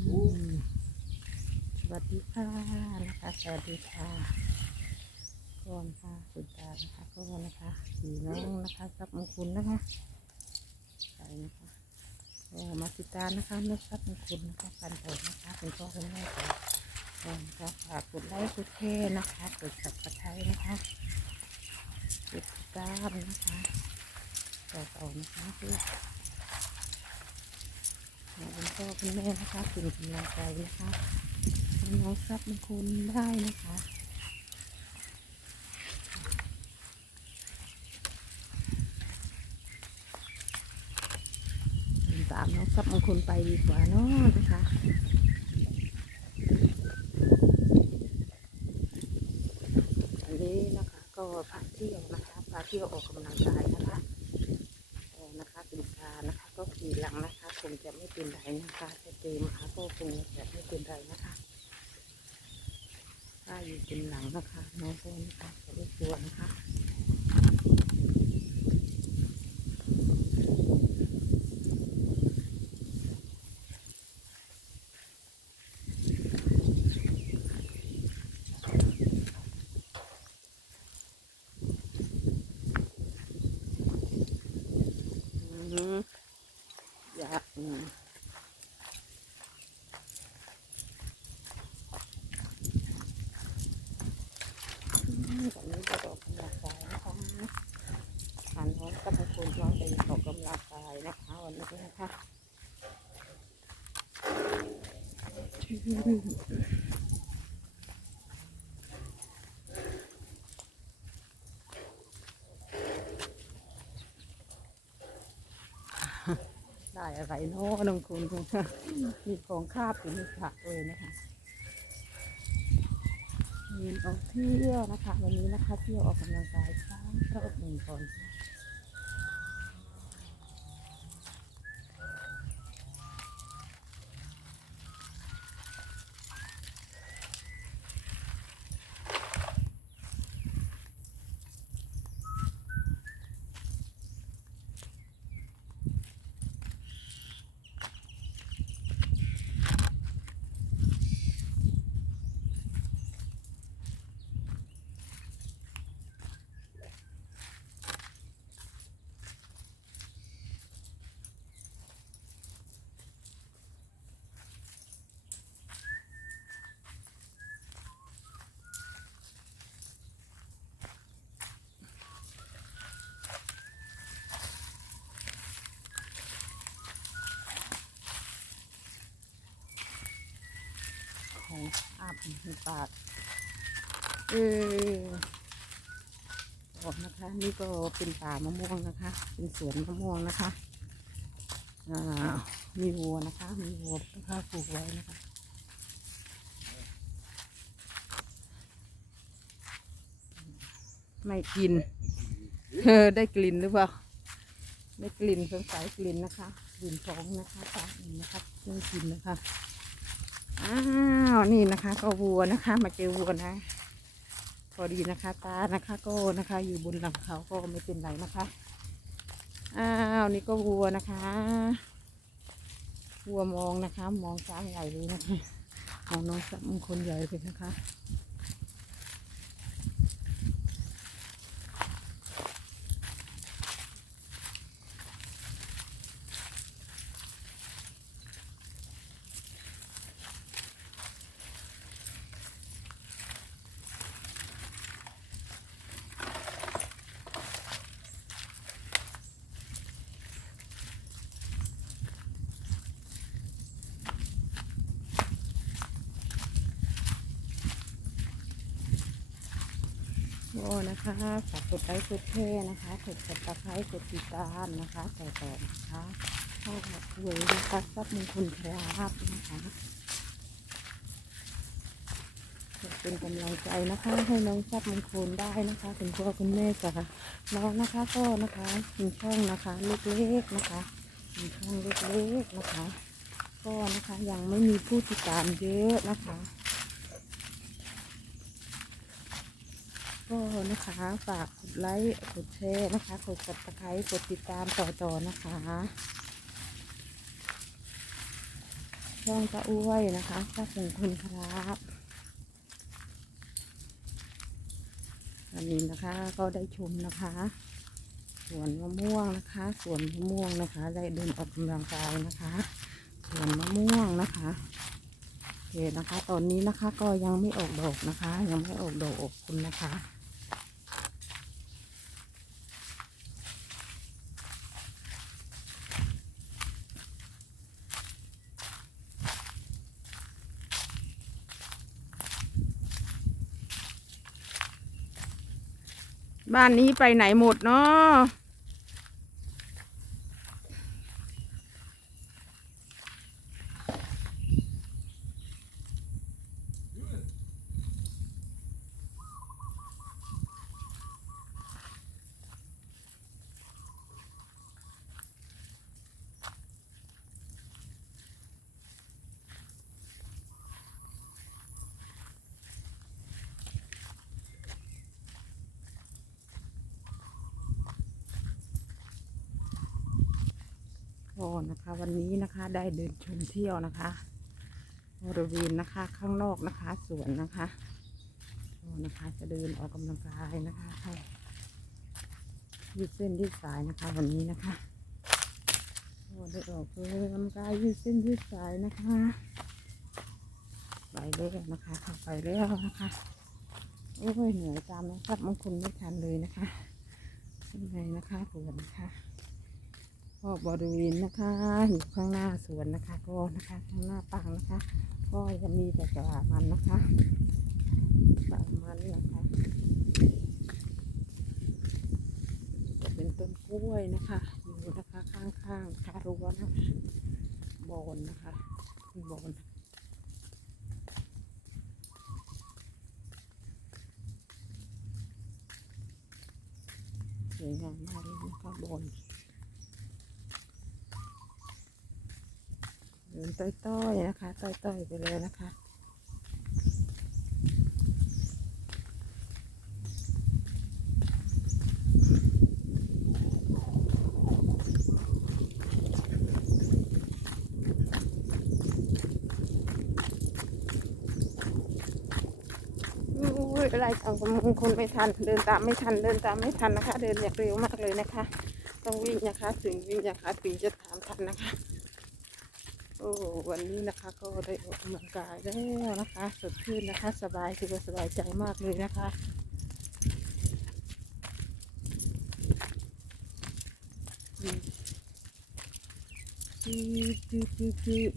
สวัสดีค่ะนะคะ สวัสดีค่ะก่อนค่ะคุณตานะคะก็นะคะสีน้องนะคะซับมงคุณนะคะใส่นะคะก็มาติดตามนะคะนกซับมงคุณนะคะกันต่อนะคะเป็นพ่อคุณแม่ค่ะก็นะคะฝากกดไลค์กดแชร์นะคะกดสับกระไทยนะคะกดติดตามนะคะต่อต่อนะคะเพื่อ คุณพ่อคุณแม่นะคะเป็นกำลังใจนะคะน้องทรัพย์มงคลได้นะคะตามน้องทรัพย์มงคลไปดีกว่าเนาะนะคะอันนี้นะคะก็พาเที่ยวนะคะพาเที่ยวออกกำลังกายนะคะก็นะคะเป็นการนะคะ ก็ขี่หลังนะคะ คงจะไม่เป็นไรนะคะจะเจอมาก็คงจะไม่เป็นไรนะคะถ้าอยู่เป็นหลังนะคะน้องก็นะคะจะไม่กลัวนะคะอืม อันนี้จะออกกำลังกายนะคะหันน้องกับคุณน้องไปออกกำลังกายนะคะวันนี้นะคะ ได้อะไรเนาะน้องคุณมีของคาบอยู่ในถักเลยนะคะมีออกเที่ยวนะคะ วันนี้นะคะเที่ยวออกกำลังกายสร้างรอบหนึ่งก่อนค่ะของ อาบในปากเออออกนะคะ นี่ก็เป็นป่ามะม่วงนะคะ เป็นสวนมะม่วงนะคะอ่ามีวัวนะคะ มีวัวนะคะปลูกไว้นะคะไม่กินเออได้กลิ่นหรือเปล่าได้กลิ่นสงสัยกลิ่นนะคะกลิ่นฟองนะคะตาเองนะคะเครื่องกินนะคะ อ้าวนี่นะคะก็วัวนะคะ มาเจอวัวนะพอดีนะคะ ตานะคะ ก็นะคะ อยู่บนหลังเขาก็ไม่เป็นไรนะคะอ้าวนี่ก็วัวนะคะวัวมองนะคะ มองช้างใหญ่เลยนะคะมองน้องสัมคนใหญ่เลยนะคะ โอ้ นะคะ ฝากกดไลค์กดแชร์นะคะกดติดตามกดติดตามนะคะต่ต่อนะคะข้ามาคุยนะคะซับมงคลครับนะคะเป็นกำลังใจนะคะ ให้น้องซับมงคลได้นะคะคุณพ่อคุณแม่จ้ะน้องนะคะก็นะคะมีช่องนะคะเล็กๆนะคะมีช่องเล็กๆนะคะ ก็นะคะยังไม่มีผู้ติดตามเยอะนะคะ ก็นะคะฝากกดไลค์กดแชร์นะคะ กด subscribe กดติดตามต่อๆนะคะช่องตาอ้วยนะคะขอบคุณครับวันนี้นะคะก็ได้ชมนะคะสวนมะม่วงนะคะสวนมะม่วงนะคะ ได้เดินออกกำลังกายนะคะสวนมะม่วงนะคะโอเคนะคะ ตอนนี้นะคะก็ยังไม่ออกดอกนะคะ ยังไม่ออกดอกออกคุณนะคะ บ้านนี้ไปไหนหมดเนาะ ก็นะคะ วันนี้นะคะได้เดินชมเที่ยวนะคะบริเวณนะคะข้างนอกนะคะสวนนะคะนะคะจะเดินออกกำลังกายนะคะให้ยืดเส้นยืดสายนะคะ วันนี้นะคะก็ได้ออกกำลังกายยืดเส้นยืดสายนะคะไปแล้วนะคะเข้าไปแล้วนะคะโอ้ยเหนื่อยตามนะครับบางคนไม่ทันเลยนะคะเป็นไงนะคะปวดนะคะ ก็บริเวณนะคะอยู่ข้างหน้าสวนนะคะก็นะคะข้างหน้าปังนะคะ ก็จะมีแต่กระมันนะคะปลามันนะคะจะเป็นต้นกล้วยนะคะ อยู่นะคะข้างๆนะคะรั้วนะคะบอนนะคะบอนสวยงามมากเลยนะคะบอน เดินต้อยๆนะคะ ต้อยๆไปเลยนะคะอะไรต่างกับมงคลไม่ทัน เดินตามไม่ทัน เดินตามไม่ทันนะคะ เดินอย่างเร็วมากเลยนะคะ ต้องวิ่งนะคะ ถึงวิ่งนะคะ ถึงจะตามทันนะคะ โอ้วันนี้นะคะก็ได้ออกกำลังกายแล้วนะคะสดชื่นนะคะ สบายคือว่าสบายใจมากเลยนะคะอืมจืดจืดจืดจืด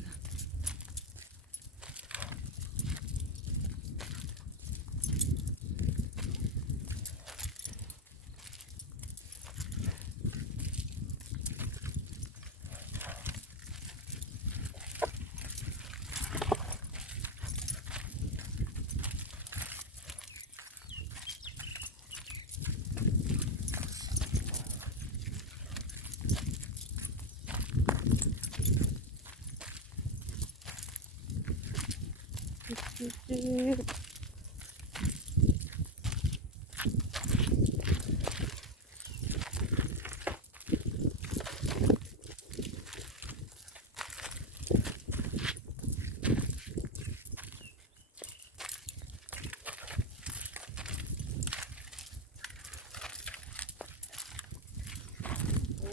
จืดจืดจื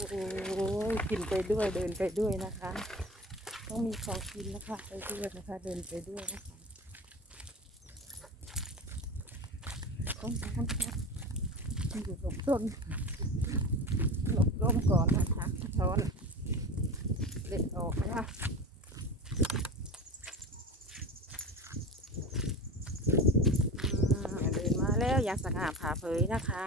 ด โอ้กินไปด้วยเดินไปด้วยนะคะ ต้องมีของกินนะคะไปด้วยนะคะ เดินไปด้วยนะคะต้นต้นต้นอยู่หลบต้นหลบร่มก่อนนะคะช้อนเล็ดออกนะคะอ่าเดินมาแล้วอยางสง่าผ่าเผยนะคะ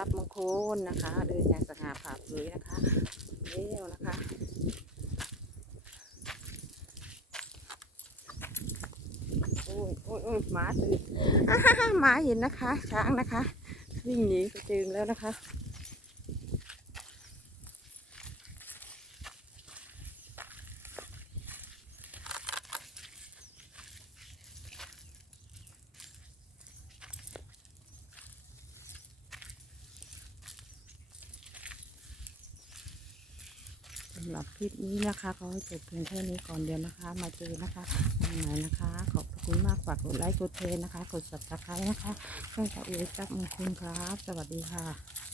ทรัพย์มงคลนะคะ เดินอย่างสง่าผ่าเผยนะคะเร็วนะคะโอ้ยโอ้ยโอ้ยหมาตื่นหมาเห็นนะคะ ช้างนะคะ วิ่งหนีกระเจิงแล้วนะคะำหรับคลิปนี้นะคะขอให้จบเพียงแค่นี้ก่อนเดียวนะคะ มาเจอนะคะวันไหนนะคะ ขอบคุณมากฝากกดไลค์กดแชร์นะคะ กด subscribe นะคะช่องตะอวยจับมงคุณครับ สวัสดีค่ะ